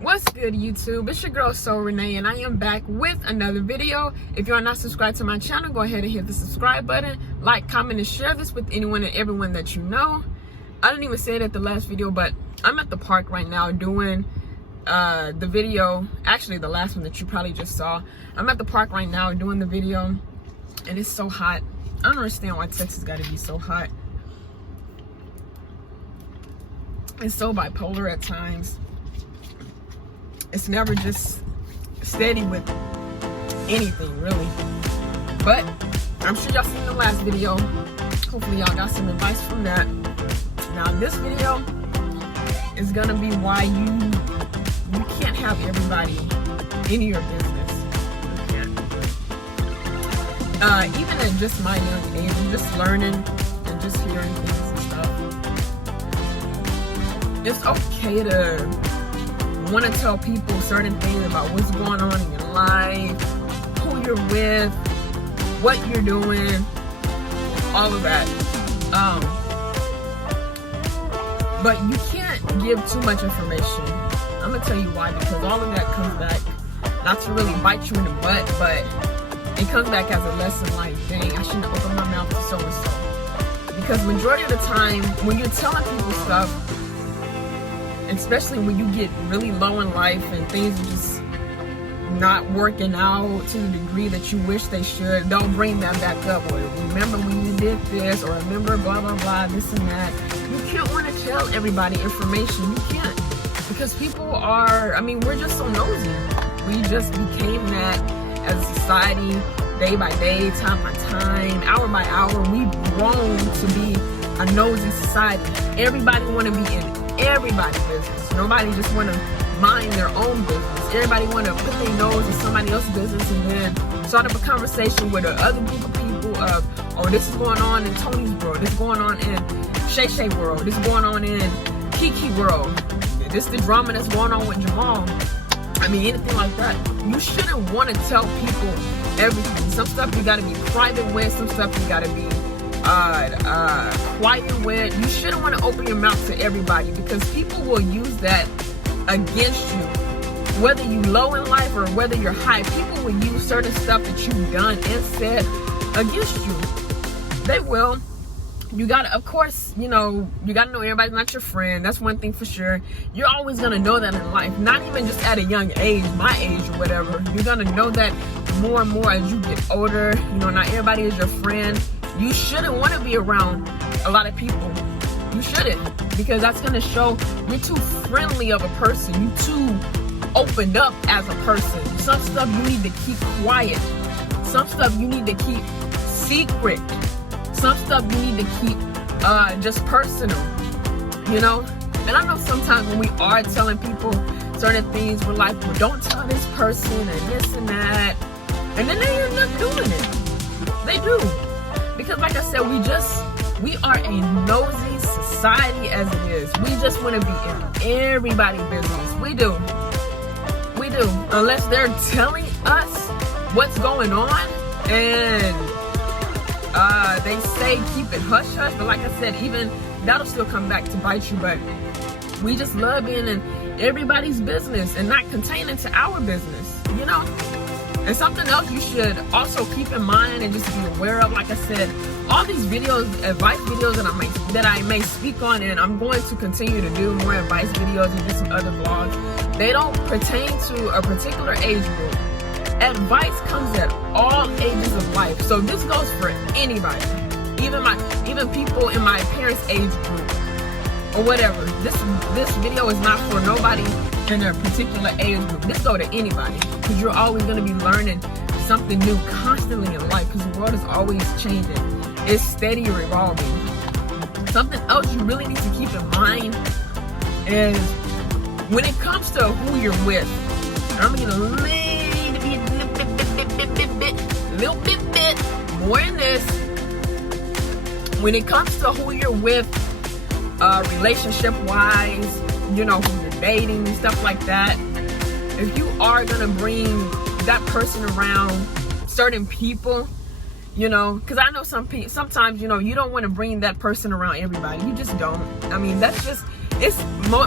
What's good, YouTube? It's your girl Soul Renee, and I am back with another video. If you are not subscribed to my channel, go ahead and hit the subscribe button, like, comment, and share this with anyone and everyone that you know. I didn't even say it at the last video, but I'm at the park right now doing the video, actually the last one that you probably just saw. I'm at the park right now doing the video, and it's so hot. I don't understand why Texas got to be so hot. It's so bipolar at times. It's never just steady with anything, really. But I'm sure y'all seen the last video. Hopefully y'all got some advice from that. Now this video is gonna be why you can't have everybody in your business. You can't. Even at just my young age, I'm just learning and just hearing things and stuff. It's okay to want to tell people certain things about what's going on in your life, who you're with, what you're doing, all of that. But you can't give too much information. I'm gonna tell you why, because all of that comes back, not to really bite you in the butt, but it comes back as a lesson like, dang, I shouldn't have opened my mouth to so and so. Because majority of the time, when you're telling people stuff, especially when you get really low in life and things are just not working out to the degree that you wish they should, they'll bring that back up. Or remember when you did this, or remember blah blah blah, this and that. You can't want to tell everybody information. You can't, because people are, I mean, we're just so nosy. We just became that as a society, day by day, time by time, hour by hour. We've grown to be a nosy society. Everybody want to be in everybody's business. Nobody just want to mind their own business. Everybody want to put their nose in somebody else's business and then start up a conversation with other group of people of, oh, this is going on in Tony's world, this is going on in Shay Shay world, this is going on in Kiki world, this is the drama that's going on with Jamal. I mean, anything like that. You shouldn't want to tell people everything. Some stuff you got to be private with, some stuff you got to be quiet with. You shouldn't want to open your mouth to everybody, because people will use that against you. Whether you low in life or whether you're high, people will use certain stuff that you've done and said against you. They will. You gotta, of course, you know, you gotta know everybody's not your friend. That's one thing for sure. You're always gonna know that in life, not even just at a young age, my age or whatever. You're gonna know that more and more as you get older. You know, not everybody is your friend. You shouldn't want to be around a lot of people. You shouldn't, because that's going to show you're too friendly of a person. You're too opened up as a person. Some stuff you need to keep quiet. Some stuff you need to keep secret. Some stuff you need to keep just personal, you know? And I know sometimes when we are telling people certain things, we're like, well, don't tell this person and this and that. And then they end up doing it. They do. Because like I said, we are a nosy society as it is. We just want to be in everybody's business. We do. Unless they're telling us what's going on, and they say keep it hush hush. But like I said, even that'll still come back to bite you. But we just love being in everybody's business and not containing to our business, you know? And something else you should also keep in mind and just be aware of, like I said, all these videos, advice videos that I may speak on, and I'm going to continue to do more advice videos and do some other vlogs, they don't pertain to a particular age group. Advice comes at all ages of life. So this goes for anybody, even people in my parents' age group or whatever. This video is not for nobody in a particular age group. This go to anybody, because you're always going to be learning something new constantly in life, because the world is always changing. It's steady revolving. Something else you really need to keep in mind is when it comes to who you're with, I'm going to little bit more in this. When it comes to who you're with, relationship wise, you know, who you're dating, stuff like that, if you are gonna bring that person around certain people, you know, because I know sometimes, you know, you don't want to bring that person around everybody. You just don't. I mean, that's just it's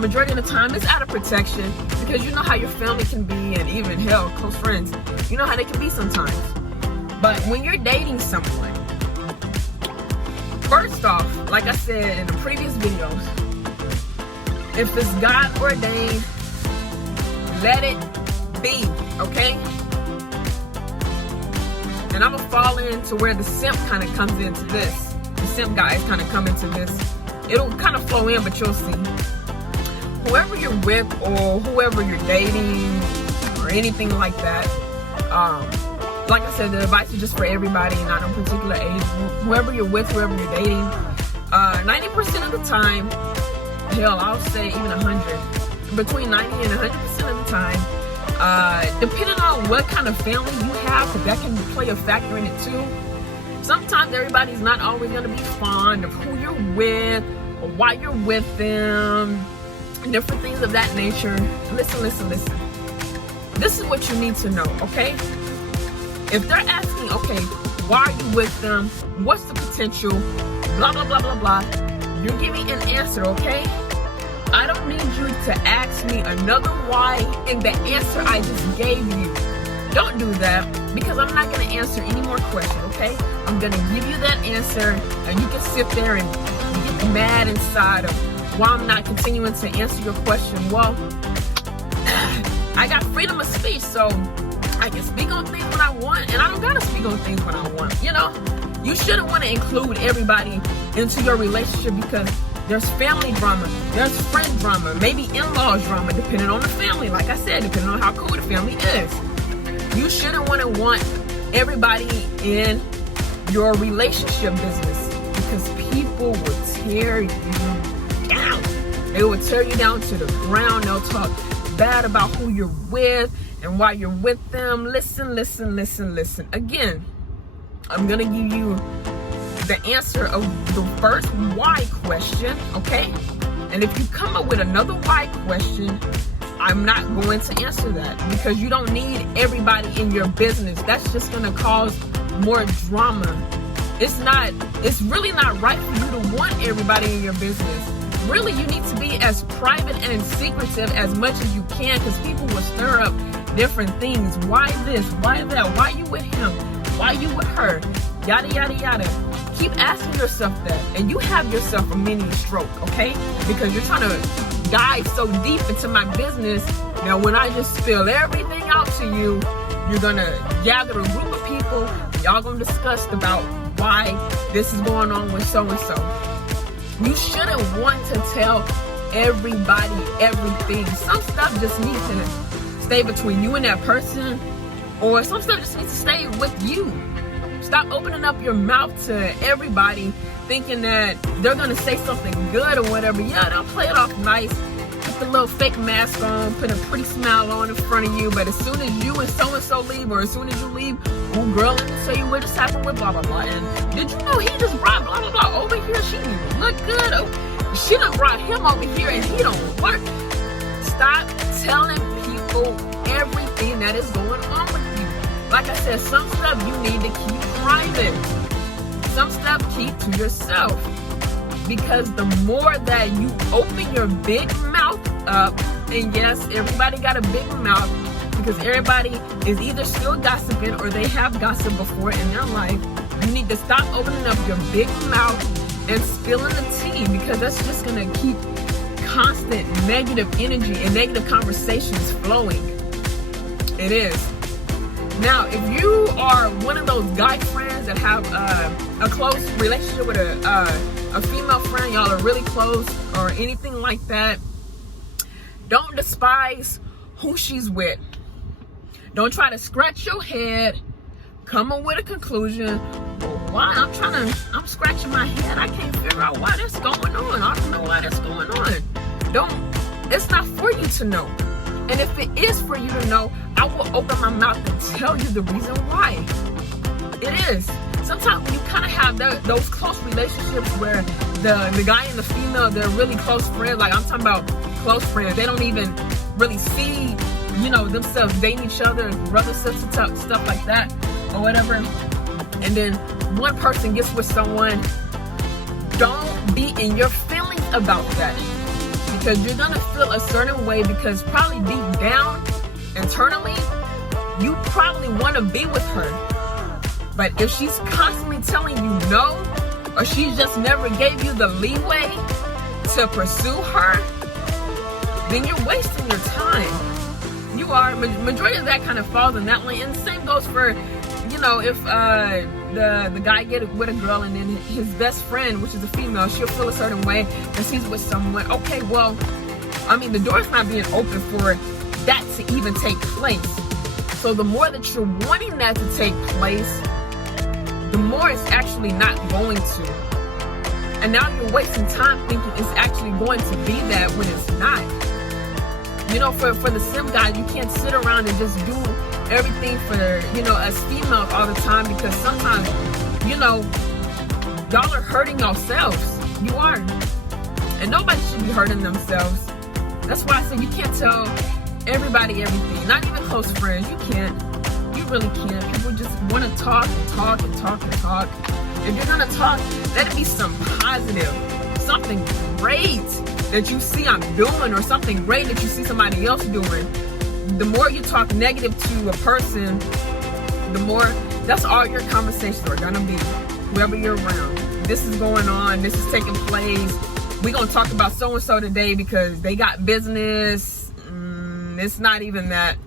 majority of the time it's out of protection, because you know how your family can be, and even hell, close friends, you know how they can be sometimes. But when you're dating someone, first off, like I said in the previous videos, if it's God ordained, let it be, okay? And I'm gonna fall into where the simp kind of comes into this. The simp guys kind of come into this. It'll kind of flow in, but you'll see. Whoever you're with or whoever you're dating or anything like that, like I said, the advice is just for everybody, not on particular age. Whoever you're with, whoever you're dating, 90% of the time, hell, I'll say even 100, between 90 and 100% of the time, depending on what kind of family you have, because that can play a factor in it too. Sometimes everybody's not always going to be fond of who you're with or why you're with them, different things of that nature. Listen. This is what you need to know, okay? If they're asking, okay, why are you with them? What's the potential? Blah, blah, blah, blah, blah. You're giving an answer, okay? I don't need you to ask me another why in the answer I just gave you. Don't do that, because I'm not going to answer any more questions, okay? I'm going to give you that answer, and you can sit there and get mad inside of why I'm not continuing to answer your question. Well, I got freedom of speech, so I can speak on things when I want, and I don't got to speak on things when I want. You know, you shouldn't want to include everybody into your relationship, because there's family drama, there's friend drama, maybe in-laws drama, depending on the family. Like I said, depending on how cool the family is. You shouldn't want everybody in your relationship business, because people will tear you down. They will tear you down to the ground. They'll talk bad about who you're with and why you're with them. Listen. Again, I'm going to give you the answer of the first why question, okay? And if you come up with another why question, I'm not going to answer that, because you don't need everybody in your business. That's just going to cause more drama. It's really not right for you to want everybody in your business. Really, you need to be as private and secretive as much as you can, because people will stir up different things. Why this? Why that? Why you with him? Why you with her? Yada, yada, yada. Keep asking yourself that, and you have yourself a mini stroke, okay? Because you're trying to dive so deep into my business. Now, when I just spill everything out to you, you're gonna gather a group of people. Y'all gonna discuss about why this is going on with so-and-so. You shouldn't want to tell everybody everything. Some stuff just needs to stay between you and that person, or some stuff just needs to stay with you. Stop opening up your mouth to everybody thinking that they're going to say something good or whatever. Yeah, they'll play it off nice, put the little fake mask on, put a pretty smile on in front of you. But as soon as you and so-and-so leave, or as soon as you leave, oh, girl, let me tell you what just happened with blah, blah, blah. And did you know he just brought blah, blah, blah over here? She didn't even look good. Oh, she done brought him over here and he don't work. Stop telling people everything that is going on with you. Like I said, some stuff you need to keep private. Some stuff keep to yourself. Because the more that you open your big mouth up, and yes, everybody got a big mouth, because everybody is either still gossiping or they have gossiped before in their life. You need to stop opening up your big mouth and spilling the tea, because that's just going to keep constant negative energy and negative conversations flowing. It is. Now, if you are one of those guy friends that have a close relationship with a female friend, y'all are really close or anything like that, don't despise who she's with. Don't try to scratch your head, come up with a conclusion. Well, why? I'm scratching my head. I can't figure out why that's going on. I don't know why that's going on. It's not for you to know. And if it is for you to know, I will open my mouth and tell you the reason why. It is. Sometimes you kind of have those close relationships where the guy and the female, they're really close friends. Like, I'm talking about close friends. They don't even really see, themselves dating each other, brother, sister, stuff like that, or whatever. And then one person gets with someone. Don't be in your feelings about that. Because you're gonna feel a certain way, because probably deep down, internally, you probably want to be with her. But if she's constantly telling you no, or she just never gave you the leeway to pursue her, then you're wasting your time. You are. Majority of that kind of falls in that lane. And the same goes for, you know, if the guy get with a girl and then his best friend, which is a female, she'll feel a certain way because he's with someone. Okay, well, I mean, the door's not being open for that to even take place. So the more that you're wanting that to take place, the more it's actually not going to. And now you're wasting time thinking it's actually going to be that when it's not. You know, for the sim guys, you can't sit around and just do everything for, you know, us females all the time, because sometimes, you know, y'all are hurting yourselves. You are. And nobody should be hurting themselves. That's why I said you can't tell everybody everything. Not even close friends. You can't. You really can't. People just want to talk and talk and talk and talk. If you're going to talk, let it be some positive, something great that you see I'm doing, or something great that you see somebody else doing. The more you talk negative to a person, the more, that's all your conversations are gonna be. Whoever you're around, this is going on, this is taking place, we're gonna talk about so-and-so today because they got business. It's not even that.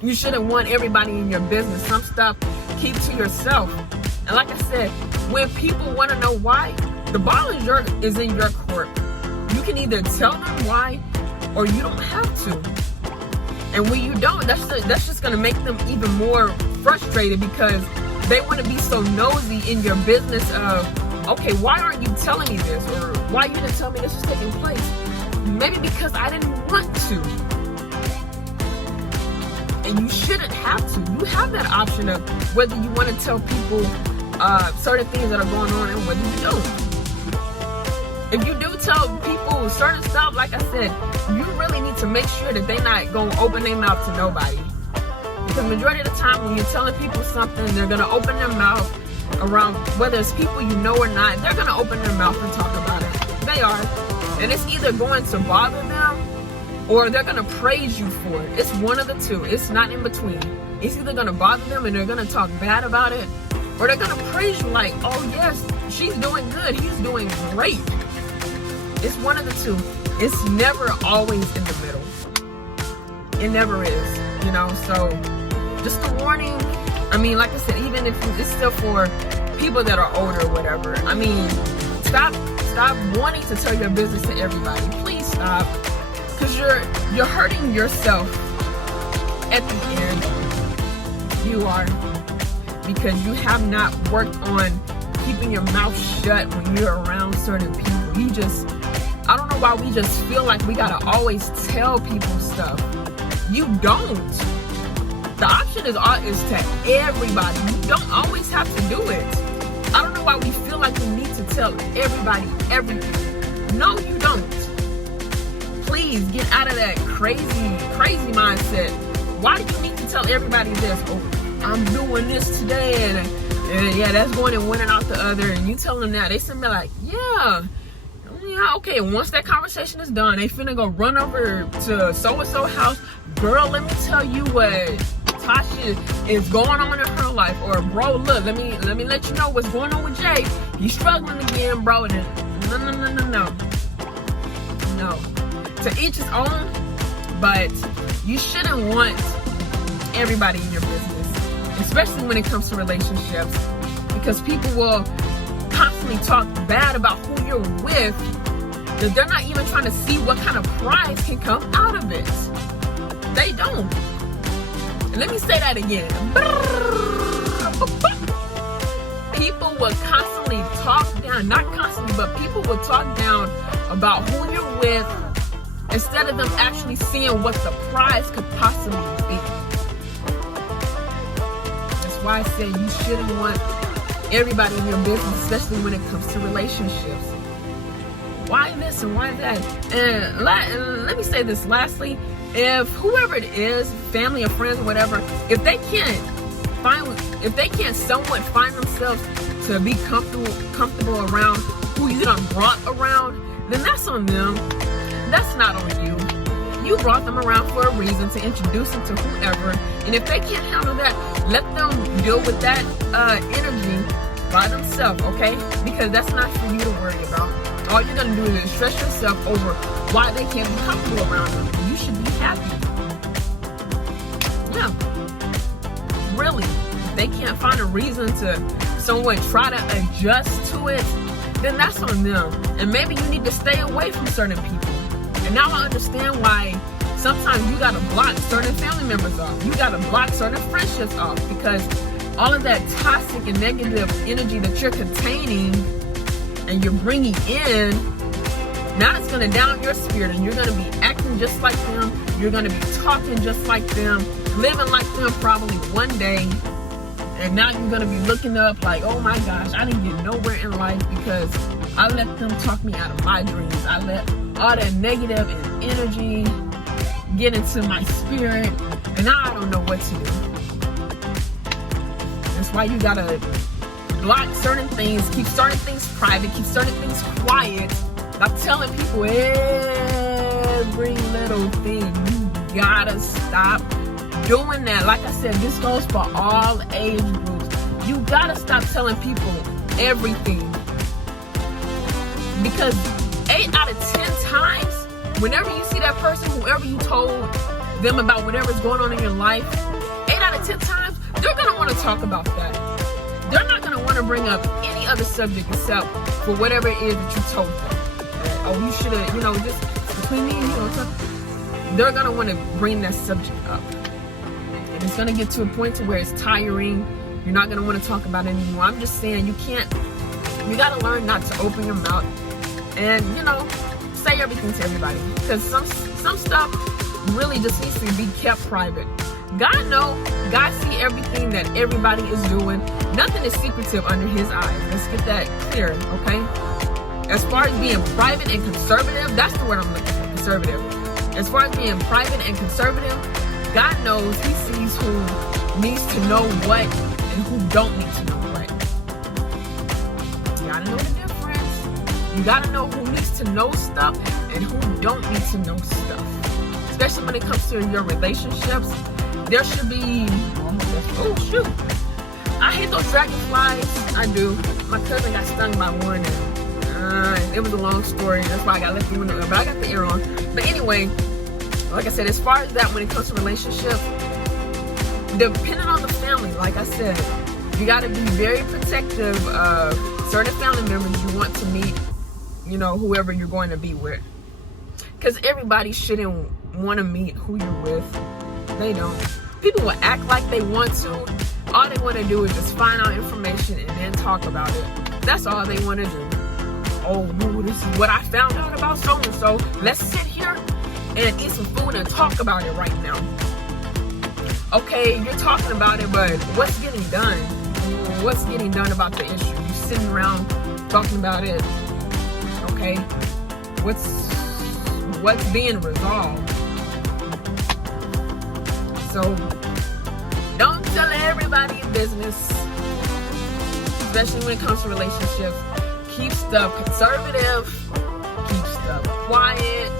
You shouldn't want everybody in your business. Some stuff, keep to yourself. And like I said, when people want to know why, the ball is in your court. You can either tell them why, or you don't have to. And when you don't, that's just going to make them even more frustrated, because they want to be so nosy in your business of, okay, why aren't you telling me this? Or why you didn't tell me this is taking place? Maybe because I didn't want to. And you shouldn't have to. You have that option of whether you want to tell people certain things that are going on and whether you don't. If you do tell people certain stuff, like I said, you really need to make sure that they're not going to open their mouth to nobody. Because majority of the time when you're telling people something, they're going to open their mouth around, whether it's people you know or not, they're going to open their mouth and talk about it. They are. And it's either going to bother them, or they're going to praise you for it. It's one of the two. It's not in between. It's either going to bother them and they're going to talk bad about it, or they're going to praise you like, oh yes, she's doing good, he's doing great. It's one of the two. It's never always in the middle. It never is, you know. So just a warning. I mean, like I said, even if it's still for people that are older or whatever, I mean, stop wanting to tell your business to everybody. Please stop. Because you're hurting yourself at the end. You are. Because you have not worked on keeping your mouth shut when you're around certain people. You just, I don't know why we just feel like we gotta always tell people stuff. You don't. The option is to everybody. You don't always have to do it. I don't know why we feel like we need to tell everybody everything. No, you don't. Please get out of that crazy mindset. Why do you need to tell everybody this? Oh, I'm doing this today, and yeah, that's going and winning out the other, and you tell them that, they seem like, yeah, okay, once that conversation is done, they finna go run over to so-and-so house. Girl, let me tell you what Tasha is going on in her life. Or, bro, look, let me let you know what's going on with Jay. He's struggling again, bro. And no. To each his own, but you shouldn't want everybody in your business, especially when it comes to relationships, because people will constantly talk bad about who you're with, that they're not even trying to see what kind of prize can come out of it. They don't. And let me say that again. People will constantly talk down, not constantly, but people will talk down about who you're with, instead of them actually seeing what the prize could possibly be. That's why I said you shouldn't want everybody in your business, especially when it comes to relationships. Why this and why that? And let me say this lastly, if whoever it is, family or friends or whatever, if they can't somewhat find themselves to be comfortable around who you done brought around, then that's on them. that's not on you. You brought them around for a reason, to introduce them to whoever. And if they can't handle that, let them deal with that energy by themselves, okay? Because that's not for you to worry about. All you're going to do is stress yourself over why they can't be comfortable around them. You should be happy. Yeah. Really. If they can't find a reason to somewhat try to adjust to it, then that's on them. And maybe you need to stay away from certain people. And now I understand why sometimes you gotta block certain family members off. You gotta block certain friendships off, because all of that toxic and negative energy that you're containing and you're bringing in, now it's gonna down your spirit, and you're gonna be acting just like them. You're gonna be talking just like them, living like them probably one day. And now you're gonna be looking up like, oh my gosh, I didn't get nowhere in life because I let them talk me out of my dreams. I let all that negative and energy get into my spirit, and now I don't know what to do. That's why you gotta block certain things, keep certain things private, keep certain things quiet. Stop telling people every little thing. You gotta stop doing that. Like I said, this goes for all age groups. You gotta stop telling people everything, because 8 out of 10 times, whenever you see that person, whoever you told them about whatever's going on in your life, 8 out of 10 times, they're going to want to talk about that. They're not going to want to bring up any other subject except for whatever it is that you told them. Oh, you should have, just between me and you, they're going to want to bring that subject up. And it's going to get to a point to where it's tiring. You're not going to want to talk about it anymore. I'm just saying, you got to learn not to open your mouth and, say everything to everybody. Because some stuff really just needs to be kept private. God see everything that everybody is doing. Nothing is secretive under his eyes. Let's get that clear, okay? As far as being private and conservative, that's the word I'm looking for, conservative. As far as being private and conservative, God knows, he sees who needs to know what and who don't need to know what. You gotta know the difference. You gotta know who needs to know stuff and who don't need to know stuff. Especially when it comes to your relationships. There should be, oh shoot, I hate those dragonflies. I do. My cousin got stung by one, and it was a long story. That's why I got left the window, but I got the ear on. But anyway, like I said, as far as that, when it comes to relationships, depending on the family, like I said, you got to be very protective of certain family members you want to meet, whoever you're going to be with. Because everybody shouldn't want to meet who you're with. They don't. People will act like they want to. All they want to do is just find out information and then talk about it. That's all they want to do. Oh, this is what I found out about so-and-so. Let's sit here and eat some food and talk about it right now. Okay, you're talking about it, but what's getting done? What's getting done about the issue? You're sitting around talking about it. Okay, what's being resolved? So don't tell everybody your business, especially when it comes to relationships. Keep stuff conservative, keep stuff quiet,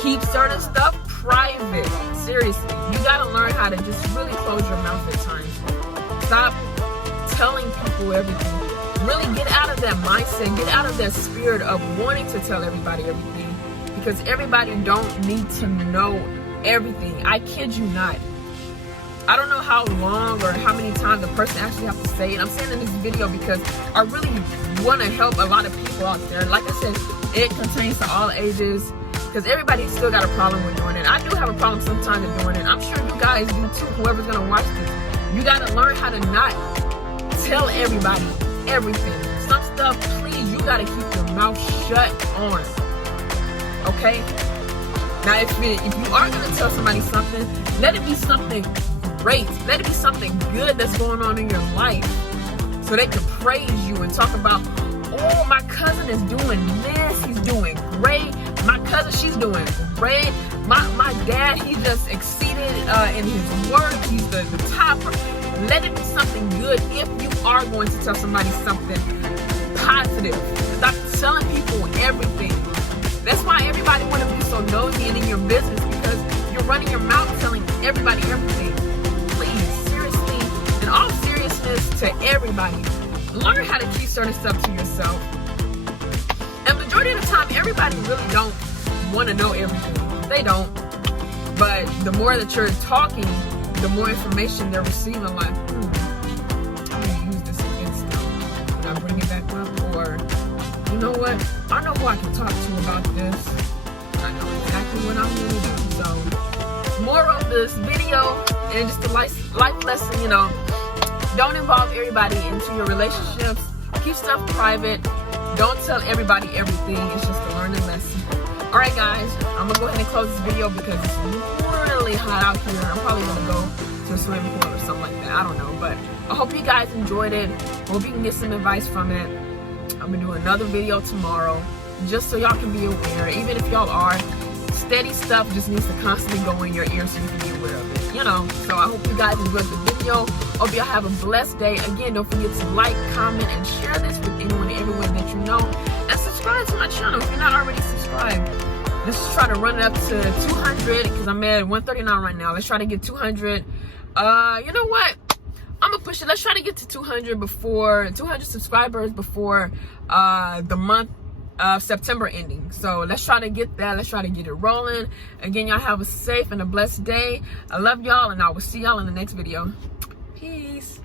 keep certain stuff private. Seriously, you gotta learn how to just really close your mouth at times. Stop telling people everything. Really get out of that mindset, get out of that spirit of wanting to tell everybody everything, because everybody don't need to know everything. I kid you not. I don't know how long or how many times a person actually has to say it. I'm saying in this video because I really want to help a lot of people out there. Like I said, it contains to all ages, because everybody still got a problem with doing it. I do have a problem sometimes with doing it. I'm sure you guys do too, whoever's going to watch this. You got to learn how to not tell everybody everything. Some stuff, please, you got to keep your mouth shut on. Okay? Now, if you are going to tell somebody something, let it be something great. Let it be something good that's going on in your life, so they can praise you and talk about, oh, my cousin is doing this. He's doing great. My cousin, she's doing great. My dad, he just exceeded in his work. He's the topper. Let it be something good if you are going to tell somebody something positive. Stop telling people everything. That's why everybody want to so nosy and in your business because you're running your mouth telling everybody everything. Please, seriously, in all seriousness to everybody, learn how to keep certain stuff to yourself. And majority of the time, everybody really don't want to know everything. They don't. But the more that you're talking, the more information they're receiving. Like, I'm gonna use this against them when I bring it back up. Or, you know what? I know who I can talk to about this. I know exactly what I'm gonna do. So, more of this video and just a life lesson. You know, don't involve everybody into your relationships. Keep stuff private. Don't tell everybody everything. It's just a learning lesson. Alright guys, I'm going to go ahead and close this video because it's really hot out here. I'm probably going to go to a swimming pool or something like that. I don't know. But I hope you guys enjoyed it. Hope you can get some advice from it. I'm going to do another video tomorrow just so y'all can be aware. Even if y'all are, steady stuff just needs to constantly go in your ear so you can be aware of it. You know, so I hope you guys enjoyed the video. Hope y'all have a blessed day. Again, don't forget to like, comment, and share this with anyone and everyone that you know. And subscribe to my channel if you're not already subscribed. Let's just try to run it up to 200 because I'm at 139 right now. Let's try to get 200. You know what? I'm gonna push it. Let's try to get to 200 subscribers before the month of September ending. So let's try to get that. Let's try to get it rolling. Again, y'all have a safe and a blessed day. I love y'all, and I will see y'all in the next video. Peace.